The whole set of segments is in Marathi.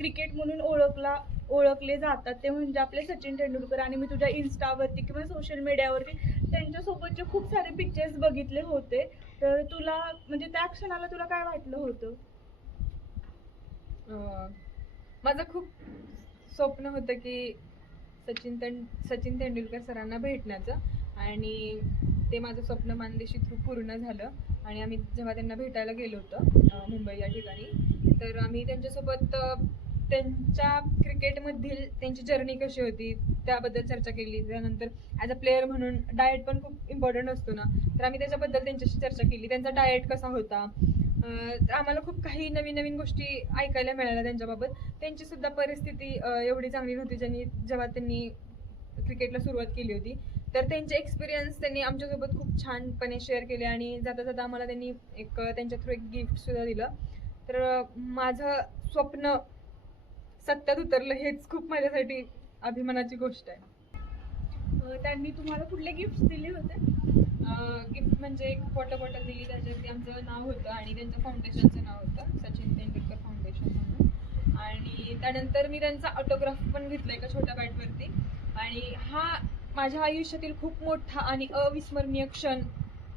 क्रिकेट म्हणून ओळखले जातात ते म्हणजे आपले सचिन तेंडुलकर. आणि मी तुझ्या इन्स्टावरती किंवा सोशल मीडियावरती त्यांच्यासोबतचे खूप सारे पिक्चर्स बघितले होते. तर तुला म्हणजे त्या क्षणाला तुला काय वाटलं होतं? माझं खूप स्वप्न होतं की सचिन तेंडुलकर सरांना भेटण्याचं, आणि ते माझं स्वप्न मानदेशी थ्रू पूर्ण झालं. आणि आम्ही जेव्हा त्यांना भेटायला गेलो होतो मुंबई या ठिकाणी, तर आम्ही त्यांच्यासोबत त्यांच्या क्रिकेटमधील त्यांची जर्नी कशी होती त्याबद्दल चर्चा केली. त्यानंतर ॲज अ प्लेअर म्हणून डाएट पण खूप इम्पॉर्टंट असतो ना, तर आम्ही त्याच्याबद्दल त्यांच्याशी चर्चा केली. त्यांचा डाएट कसा होता, तर आम्हाला खूप काही नवीन नवीन गोष्टी ऐकायला मिळाल्या त्यांच्याबाबत. त्यांची सुद्धा परिस्थिती एवढी चांगली नव्हती जेव्हा त्यांनी क्रिकेटला सुरुवात केली होती. तर त्यांचे एक्सपिरियन्स त्यांनी आमच्यासोबत खूप छानपणे शेअर केले, आणि जाता जाता आम्हाला त्यांनी त्यांच्या थ्रू एक गिफ्ट सुद्धा दिलं. तर माझं स्वप्न सत्यात उतरलं हेच खूप माझ्यासाठी अभिमानाची गोष्ट आहे. त्यांनी तुम्हाला कुठले गिफ्ट दिले होते? गिफ्ट म्हणजे एक वॉटर बॉटल दिली, त्याच्यावरती आमचं नाव होतं आणि त्यांचं फाउंडेशनचं नाव होतं, सचिन तेंडुलकर फाउंडेशन म्हणून. आणि त्यानंतर मी त्यांचा ऑटोग्राफ पण घेतला एका छोट्या बॅटवरती. आणि हा माझ्या आयुष्यातील खूप मोठा आणि अविस्मरणीय क्षण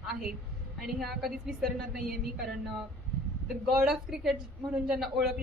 आहे, आणि हा कधीच विसरणार नाहीये मी, कारण द गॉड ऑफ क्रिकेट म्हणून ज्यांना ओळखलं